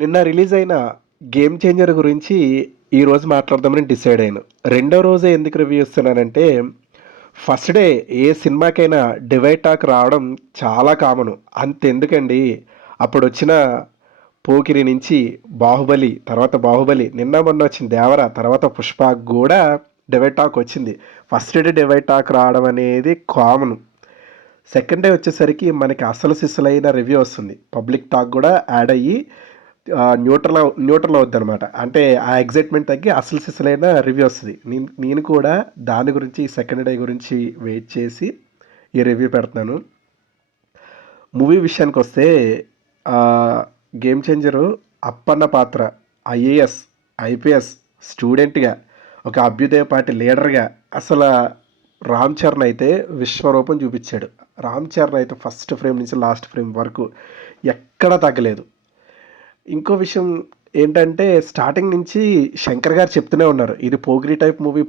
నిన్న రిలీజ్ అయిన 'game changer' గురించి ఈరోజు మాట్లాడదామని డిసైడ్ అయ్యాను. రెండో రోజే ఎందుకు రివ్యూ ఇస్తున్నానంటే, ఫస్ట్ డే ఏ సినిమాకైనా డివైడ్ టాక్ రావడం చాలా కామను. అంతెందుకండి, అప్పుడొచ్చిన 'పోకిరి' నుంచి 'బాహుబలి', తర్వాత 'బాహుబలి', నిన్న మొన్న వచ్చిన 'దేవర', తర్వాత 'పుష్ప' గూడా డివైడ్ టాక్ వచ్చింది. ఫస్ట్ డే డివైడ్ టాక్ రావడం అనేది కామను. సెకండ్ డే వచ్చేసరికి మనకి అసలు సిసలైన రివ్యూ వస్తుంది. పబ్లిక్ టాక్ కూడా యాడ్ అయ్యి న్యూట్రల్ అవుద్ది అనమాట. అంటే ఆ ఎగ్జైట్మెంట్ తగ్గి అసలు సిసలైన రివ్యూ వస్తుంది. నేను కూడా దాని గురించి సెకండ్ డే గురించి వెయిట్ చేసి ఈ రివ్యూ పెడుతున్నాను. మూవీ విషయానికి వస్తే గేమ్ చేంజరు అప్పన్న పాత్ర ఐఏఎస్ ఐపీఎస్ స్టూడెంట్గా, ఒక అభ్యుదయ పార్టీ లీడర్గా అసలు రామ్ చరణ్ అయితే విశ్వరూపం చూపించాడు. రామ్ చరణ్ అయితే ఫస్ట్ ఫ్రేమ్ నుంచి లాస్ట్ ఫ్రేమ్ వరకు ఎక్కడా తగ్గలేదు. ఇంకో విషయం ఏంటంటే, స్టార్టింగ్ నుంచి శంకర్ గారు చెప్తూనే ఉన్నారు, ఇది పోకిరి టైప్ మూవీ,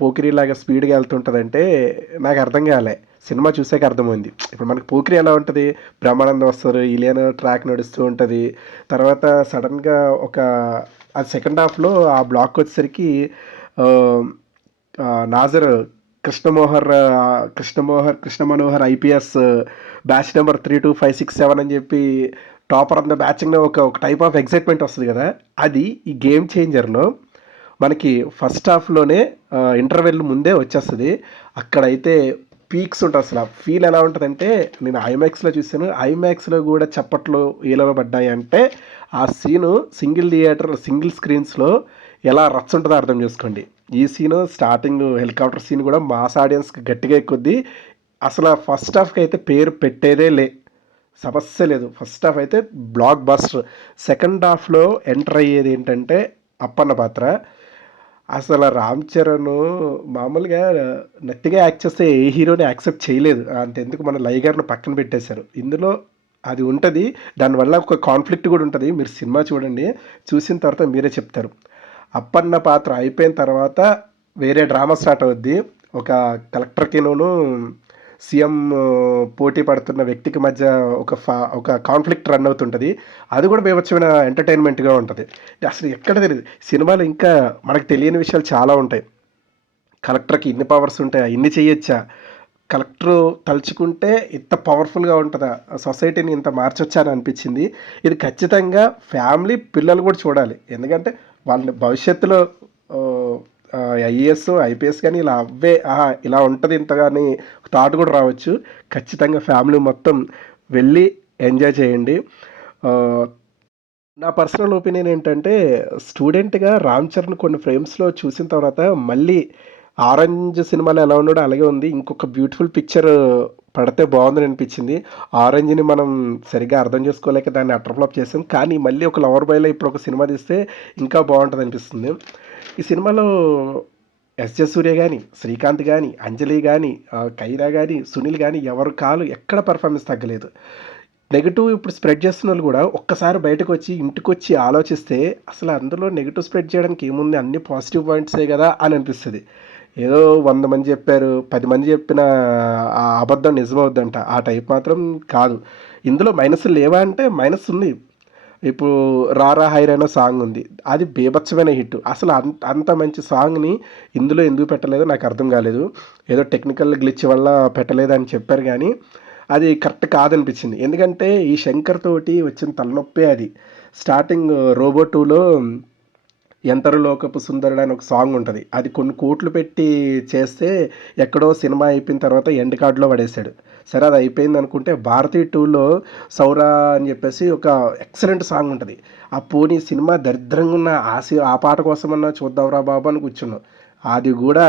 పోకిరి లాగా స్పీడ్గా వెళ్తుంటుందంటే నాకు అర్థం కాలే. సినిమా చూసాక అర్థమైంది. ఇప్పుడు మనకి పోకిరి ఎలా ఉంటుంది, బ్రహ్మానందం వస్తారు, ఇలియన ట్రాక్ నడుస్తూ ఉంటుంది, తర్వాత సడన్గా ఒక ఆ సెకండ్ హాఫ్లో ఆ బ్లాక్ వచ్చేసరికి ఆ, Nazar Krishna Manohar IPS batch number 32567 అని చెప్పి టాపర్ ఆఫ్ ద బ్యాచింగ్ ఒక టైప్ ఆఫ్ ఎగ్జైట్మెంట్ వస్తుంది కదా. అది ఈ గేమ్ చేంజర్లో మనకి ఫస్ట్ హాఫ్లోనే ఇంటర్వెల్ ముందే వచ్చేస్తుంది. అక్కడైతే పీక్స్ ఉంటుంది. అసలు ఫీల్ ఎలా ఉంటుందంటే, నేను ఐమాక్స్లో చూసాను, ఐమాక్స్లో కూడా చప్పట్లు ఏలలో పడ్డాయి అంటే ఆ సీను సింగిల్ స్క్రీన్స్లో ఎలా రచ్చ ఉంటుందో అర్థం చేసుకోండి. ఈ సీను స్టార్టింగ్ హెలికాప్టర్ సీన్ కూడా మాస్ ఆడియన్స్కి గట్టిగా ఎక్కుద్ది. అసలు ఫస్ట్ హాఫ్కి అయితే పేరు పెట్టేదే సమస్య లేదు. ఫస్ట్ హాఫ్ అయితే బ్లాక్ బస్టర్. సెకండ్ హాఫ్లో ఎంటర్ అయ్యేది ఏంటంటే అప్పన్న పాత్ర. అసలు రామ్ చరణ్ మామూలుగా నత్తిగా యాక్ట్ చేస్తే ఏ హీరోని యాక్సెప్ట్ చేయలేదు. అంతెందుకు మన లైగర్ను పక్కన పెట్టేశారు. ఇందులో అది ఉంటుంది. దానివల్ల ఒక కాన్ఫ్లిక్ట్ కూడా ఉంటుంది. మీరు సినిమా చూడండి, చూసిన తర్వాత మీరే చెప్తారు. అప్పన్న పాత్ర అయిపోయిన తర్వాత వేరే డ్రామా స్టార్ట్ అవుద్ది. ఒక కలెక్టర్కిను సీఎం పోటీ పడుతున్న వ్యక్తికి మధ్య ఒక కాన్ఫ్లిక్ట్ రన్ అవుతుంటుంది. అది కూడా బీభత్సమైన ఎంటర్టైన్మెంట్గా ఉంటుంది. అసలు ఎక్కడ తెలియదు సినిమాలో ఇంకా మనకు తెలియని విషయాలు చాలా ఉంటాయి. కలెక్టర్కి ఇన్ని పవర్స్ ఉంటాయా, ఇన్ని చేయొచ్చా, కలెక్టర్ తలుచుకుంటే ఇంత పవర్ఫుల్గా ఉంటుందా, సొసైటీని ఇంత మార్చొచ్చా అని అనిపించింది. ఇది ఖచ్చితంగా ఫ్యామిలీ పిల్లలు కూడా చూడాలి. ఎందుకంటే వాళ్ళని భవిష్యత్తులో ఐఏఎస్ ఐపీఎస్ కానీ ఇలా ఉంటుంది ఇంత కానీ థాట్ కూడా రావచ్చు. ఖచ్చితంగా ఫ్యామిలీ మొత్తం వెళ్ళి ఎంజాయ్ చేయండి. నా పర్సనల్ ఒపీనియన్ ఏంటంటే, స్టూడెంట్గా రామ్ చరణ్ కొన్ని ఫ్రేమ్స్లో చూసిన తర్వాత మళ్ళీ ఆరెంజ్ సినిమాలో ఎలా ఉన్నాడో అలాగే ఉంది. ఇంకొక బ్యూటిఫుల్ పిక్చర్ పడితే బాగుందని అనిపించింది. ఆరెంజ్ని మనం సరిగ్గా అర్థం చేసుకోలేక దాన్ని అటర్ ఫ్లాప్ చేసాం. కానీ మళ్ళీ ఒక లవర్ బాయ్లో ఇప్పుడు ఒక సినిమా తీస్తే ఇంకా బాగుంటుంది అనిపిస్తుంది. ఈ సినిమాలో ఎస్జే సూర్య కానీ, శ్రీకాంత్ కానీ, అంజలి కానీ, కైరా కానీ, సునీల్ కానీ ఎవరు కాలు ఎక్కడ పర్ఫార్మెన్స్ తగ్గలేదు. నెగిటివ్ ఇప్పుడు స్ప్రెడ్ చేస్తున్న వాళ్ళు కూడా ఒక్కసారి బయటకు వచ్చి ఇంటికి వచ్చి ఆలోచిస్తే అసలు అందులో నెగిటివ్ స్ప్రెడ్ చేయడానికి ఏముంది, అన్ని పాజిటివ్ పాయింట్సే కదా అని అనిపిస్తుంది. ఏదో 100 మంది చెప్పారు, 10 మంది చెప్పిన ఆ అబద్ధం నిజమవుద్దంట, ఆ టైప్ మాత్రం కాదు. ఇందులో మైనస్ లేవా అంటే మైనస్ ఉంది. ఇప్పుడు రారా హైరైనా సాంగ్ ఉంది, అది బీభత్సమైన హిట్. అసలు అంత మంచి సాంగ్ని ఇందులో ఎందుకు పెట్టలేదో నాకు అర్థం కాలేదు. ఏదో టెక్నికల్ గ్లిచ్ వల్ల పెట్టలేదు అని చెప్పారు, కానీ అది కరెక్ట్ కాదనిపించింది. ఎందుకంటే ఈ శంకర్ తోటి వచ్చిన తలనొప్పే అది. స్టార్టింగ్ రోబో 2లో ఎంతరు లోకపు సుందరుడు అని ఒక సాంగ్ ఉంటుంది. అది కొన్ని కోట్లు పెట్టి చేస్తే ఎక్కడో సినిమా అయిపోయిన తర్వాత ఎండ్ కార్డులో పడేశాడు. సరే అది అయిపోయింది అనుకుంటే భారతీ 2లో సౌరా అని చెప్పేసి ఒక ఎక్సలెంట్ సాంగ్ ఉంటుంది. ఆ పోనీ సినిమా దరిద్రంగా ఉన్న ఆ పాట కోసమన్నా చూద్దాంరా బాబు అని కూర్చున్నాం. అది కూడా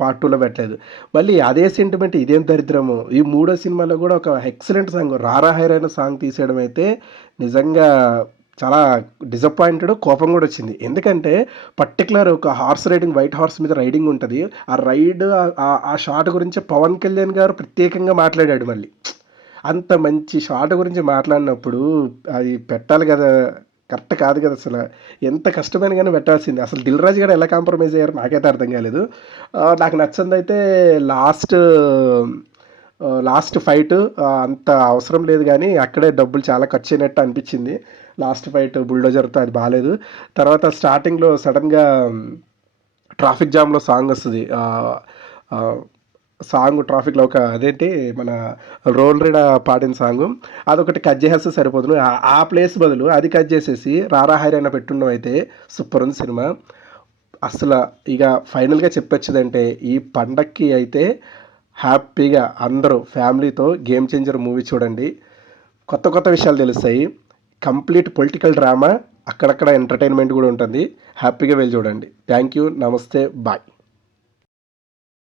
పార్ట్ 2లో పెట్టలేదు. మళ్ళీ అదే సెంటిమెంట్, ఇదేం దరిద్రము. ఈ మూడో సినిమాలో కూడా ఒక ఎక్సలెంట్ సాంగ్ రారా హైరైన సాంగ్ తీసేయడం అయితే నిజంగా చాలా డిసప్పాయింటెడ్, కోపం కూడా వచ్చింది. ఎందుకంటే పర్టికులర్ ఒక హార్స్ రైడింగ్, వైట్ హార్స్ మీద రైడింగ్ ఉంటుంది. ఆ రైడ్ ఆ షాట్ గురించి పవన్ కళ్యాణ్ గారు ప్రత్యేకంగా మాట్లాడాడు. మళ్ళీ అంత మంచి షాట్ గురించి మాట్లాడినప్పుడు అది పెట్టాలి కదా, కరెక్ట్ కాదు కదా. అసలు ఎంత కష్టమైన కానీ పెట్టాల్సింది. అసలు దిల్ రాజు గారు ఎలా కాంప్రమైజ్ అయ్యారు నాకైతే అర్థం కాలేదు. నాకు నచ్చింది అయితే లాస్ట్ లాస్ట్ ఫైట్ అంత అవసరం లేదు గానీ, అక్కడే డబ్బులు చాలా ఖర్చయినట్టు అనిపిచ్చింది. లాస్ట్ ఫైట్ బుల్డోజర్‌తో అది బాలేదు. తర్వాత స్టార్టింగ్‌లో సడెన్‌గా ట్రాఫిక్ జామ్‌లో సాంగొస్తది. సాంగ్ ట్రాఫిక్‌లో ఒక అదేంటి మన రోల్ రీడా పాడిన సాంగు. అదొకటి కట్ జేసేస్తే సరిపోదును. ఆ ప్లేస్ బదులు అది కట్ జేసేసి 'రారా హైరాణ' పెట్టుండమైతే సూపరుంది సినిమా. అసల ఇగ ఫైనల్‌గా చెప్పొచ్చేదంటే ఈ పండక్కి అయితే హ్యాపీగా అందరూ ఫ్యామిలీతో 'గేమ్ చేంజర్' మూవీ చూడండి. కొత్త కొత్త విషయాలు తెలుస్తాయి. కంప్లీట్ పొలిటికల్ డ్రామా, అక్కడక్కడ ఎంటర్‌టైన్‌మెంట్ గూడా ఉంటుంది. హ్యాపీగా వెళ్లి చూడండి. Thank you. నమస్తే. బాయ్.